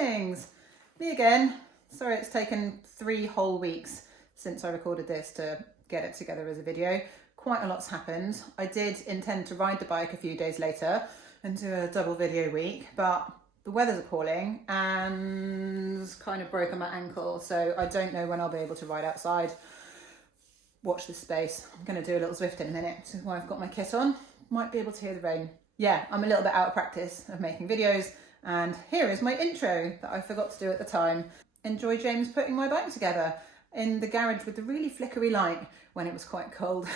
Greetings! Me again. Sorry it's taken 3 whole weeks since I recorded this to get it together as a video. Quite a lot's happened. I did intend to ride the bike a few days later and do a double video week, but the weather's appalling and kind of broken my ankle, so I don't know when I'll be able to ride outside. Watch this space. I'm going to do a little Zwift in a minute. This is why I've got my kit on. Might be able to hear the rain. Yeah, I'm a little bit out of practice of making videos, and here is my intro that I forgot to do at the time. Enjoy James putting my bike together in the garage with the really flickery light when it was quite cold.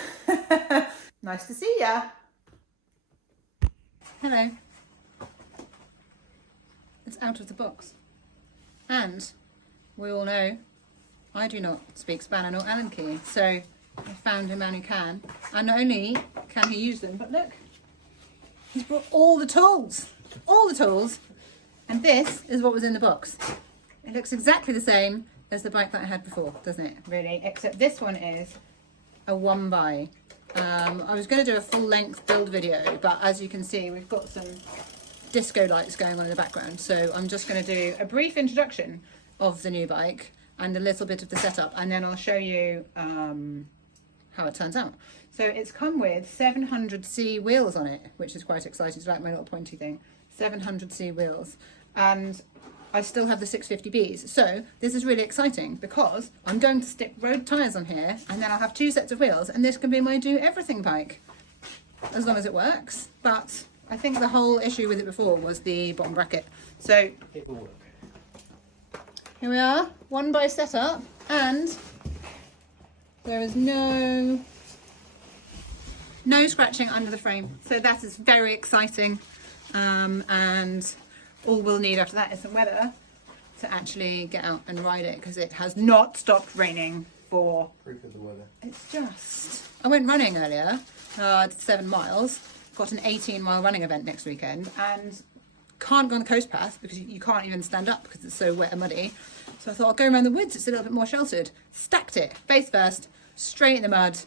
Nice to see ya. Hello. It's out of the box. And we all know I do not speak Spanish or Allen key, so I found a man who can. And not only can he use them, but look, he's brought all the tools. All the tools. And this is what was in the box. It looks exactly the same as the bike that I had before, doesn't it? Really, except this one is a one by. I was going to do a full length build video, but as you can see, we've got some disco lights going on in the background. So I'm just going to do a brief introduction of the new bike and a little bit of the setup, and then I'll show you how it turns out. So it's come with 700C wheels on it, which is quite exciting. It's like my little pointy thing. 700C wheels, and I still have the 650Bs. So this is really exciting because I'm going to stick road tyres on here, and then I'll have 2 sets of wheels, and this can be my do everything bike, as long as it works. But I think the whole issue with it before was the bottom bracket. So it will work. Here we are, one by setup, and there is no scratching under the frame. So that is very exciting. And all we'll need after that is some weather to actually get out and ride it, because it has not stopped raining for... Proof of the weather. It's just... I went running earlier, 7 miles, got an 18-mile running event next weekend, and can't go on the coast path because you can't even stand up because it's so wet and muddy. So I thought I'll go around the woods, it's a little bit more sheltered. Stacked it, face first, straight in the mud.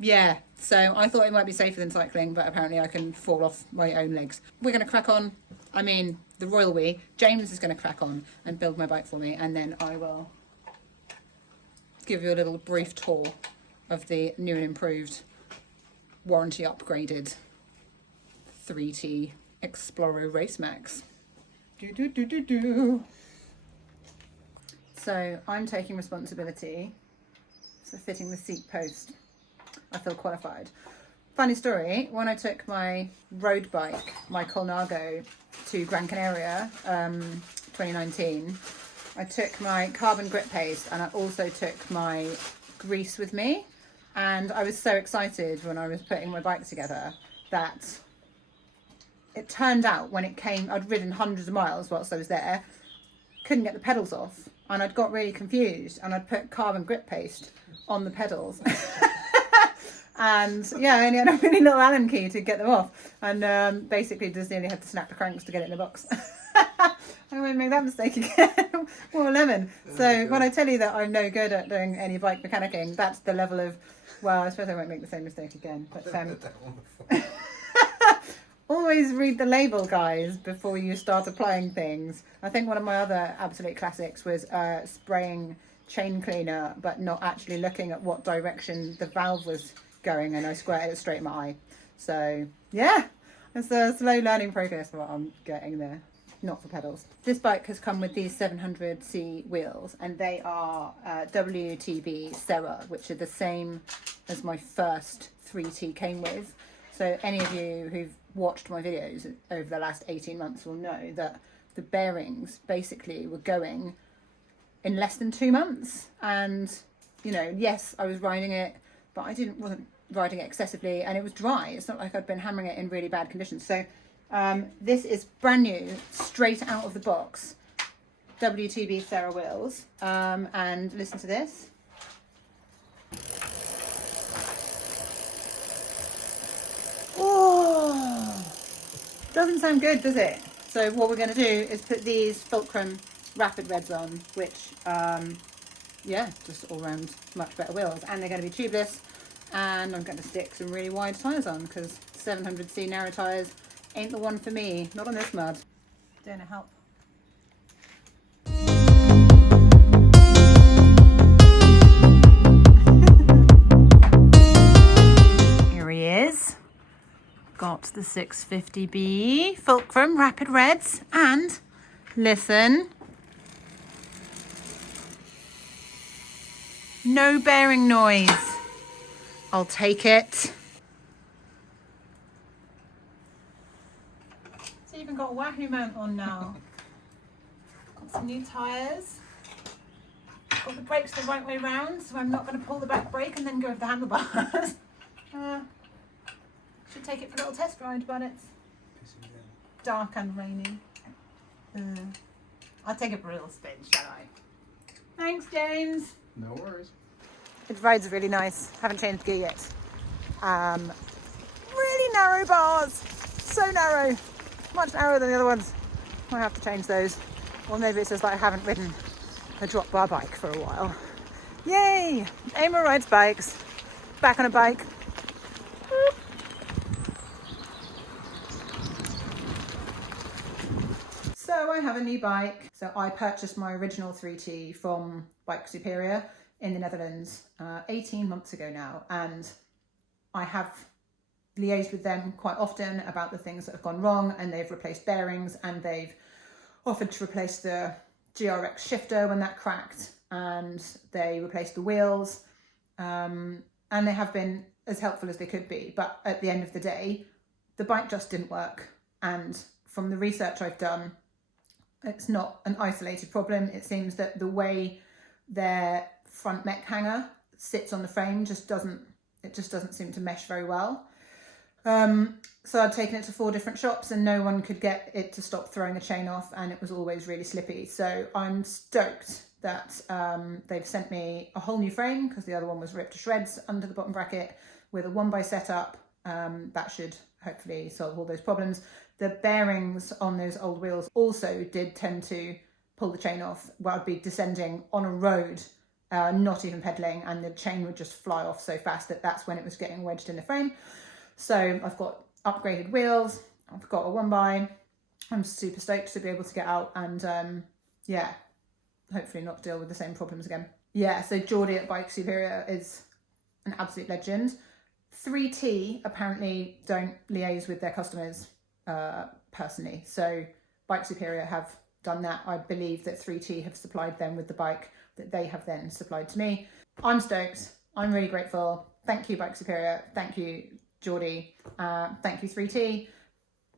Yeah, so I thought it might be safer than cycling, but apparently I can fall off my own legs. We're going to crack on. I mean, the royal we. James is going to crack on and build my bike for me, and then I will give you a little brief tour of the new and improved, warranty upgraded 3T Explorer Race Max. So I'm taking responsibility for fitting the seat post. I feel qualified. Funny story, when I took my road bike, my Colnago, to Gran Canaria 2019, I took my carbon grip paste and I also took my grease with me, and I was so excited when I was putting my bike together that it turned out when it came, I'd ridden hundreds of miles whilst I was there, couldn't get the pedals off, and I'd got really confused, and I'd put carbon grip paste on the pedals. And yeah, I only had a really little Allen key to get them off, and basically just nearly had to snap the cranks to get it in the box. I won't make that mistake again. What a lemon. So when I tell you that I'm no good at doing any bike mechanicking, that's the level of, well, I suppose I won't make the same mistake again. But always read the label, guys, before you start applying things. I think one of my other absolute classics was spraying chain cleaner but not actually looking at what direction the valve was going, and I squirted it straight in my eye. So yeah, it's a slow learning progress what I'm getting there, not for pedals. This bike has come with these 700C wheels, and they are WTB Serra, which are the same as my first 3T came with. So any of you who've watched my videos over the last 18 months will know that the bearings basically were going in less than 2 months. And you know, yes, I was riding it, but I wasn't riding it excessively, and it was dry. It's not like I'd been hammering it in really bad conditions. So this is brand new, straight out of the box, WTB Serra wheels, and listen to this. Oh, doesn't sound good, does it? So what we're going to do is put these Fulcrum Rapid Reds on, which yeah, just all round much better wheels, and they're going to be tubeless, and I'm going to stick some really wide tyres on because 700C narrow tyres ain't the one for me, not on this mud. Doing a help. Here he is. Got the 650B fulcrum rapid reds, and listen, no bearing noise. I'll take it. It's even got a Wahoo mount on now. Got some new tyres. Got the brakes the right way round, so I'm not going to pull the back brake and then go with the handlebars. Should take it for a little test ride, but it's dark and rainy. I'll take it for a little spin, shall I? Thanks, James. No worries. It rides really nice. Haven't changed gear yet. Really narrow bars. So narrow. Much narrower than the other ones. I have to change those. Or maybe it's just that I haven't ridden a drop bar bike for a while. Yay! Emma rides bikes. Back on a bike. Whoop. So I have a new bike. So I purchased my original 3T from Bike Superior in the Netherlands 18 months ago now, and I have liaised with them quite often about the things that have gone wrong, and they've replaced bearings, and they've offered to replace the GRX shifter when that cracked, and they replaced the wheels, and they have been as helpful as they could be. But at the end of the day, the bike just didn't work, and from the research I've done, it's not an isolated problem. It seems that the way their front mech hanger sits on the frame just doesn't seem to mesh very well. So I'd taken it to 4 different shops and no one could get it to stop throwing a chain off, and it was always really slippy. So I'm stoked that they've sent me a whole new frame, because the other one was ripped to shreds under the bottom bracket, with a 1x setup. That should hopefully solve all those problems. The bearings on those old wheels also did tend to pull the chain off. Well, I'd be descending on a road, not even pedaling, and the chain would just fly off so fast that that's when it was getting wedged in the frame. So I've got upgraded wheels, I've got a 1x. I'm super stoked to be able to get out and yeah, hopefully not deal with the same problems again. Yeah, so Geordie at Bike Superior is an absolute legend. 3T apparently don't liaise with their customers personally, so Bike Superior have done that. I believe that 3T have supplied them with the bike that they have then supplied to me. I'm stoked. I'm really grateful. Thank you, Bike Superior. Thank you, Geordie. Thank you, 3T.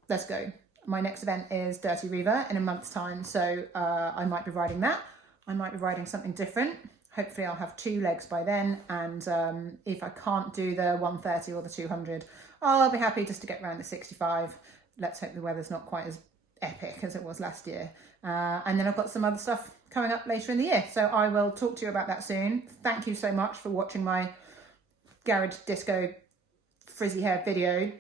Let's go. My next event is Dirty Reaver in a month's time, so I might be riding that. I might be riding something different. Hopefully I'll have 2 legs by then, and if I can't do the 130 or the 200, I'll be happy just to get around the 65. Let's hope the weather's not quite as epic as it was last year. And then I've got some other stuff coming up later in the year, so I will talk to you about that soon. Thank you so much for watching my garage disco frizzy hair video.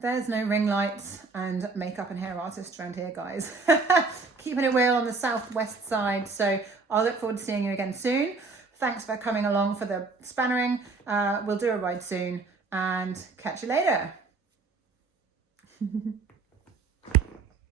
There's no ring lights and makeup and hair artists around here, guys. Keeping it real on the southwest side, so I'll look forward to seeing you again soon. Thanks for coming along for the spannering. We'll do a ride soon and catch you later.